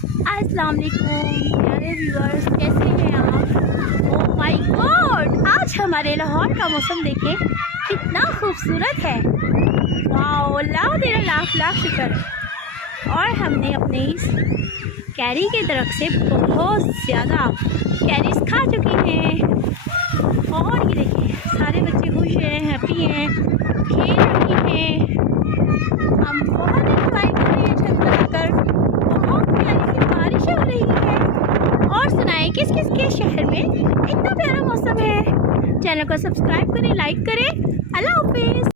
अस्सलाम वालेकुम प्यारे व्यूअर्स, कैसे हैं आप। ओह माय गॉड, आज हमारे लाहौर का मौसम देखें कितना खूबसूरत है। वाह, अल्लाह तेरा लाख लाख शुक्र। और हमने अपने इस कैरी के दरख्त से बहुत ज़्यादा कैरीज खा चुकी हैं। और ये देखिए सारे बच्चे खुश हैं, हैप्पी हैं, खेल रही हैं। हम बहुत इंजॉय कर रहे हैं छत पर आकर। बहुत प्यारी सी बारिश हो रही है। और सुनाए किस किस के शहर में इतना प्यारा मौसम है। चैनल को सब्सक्राइब करें, लाइक करें। अल्लाह हाफिज़।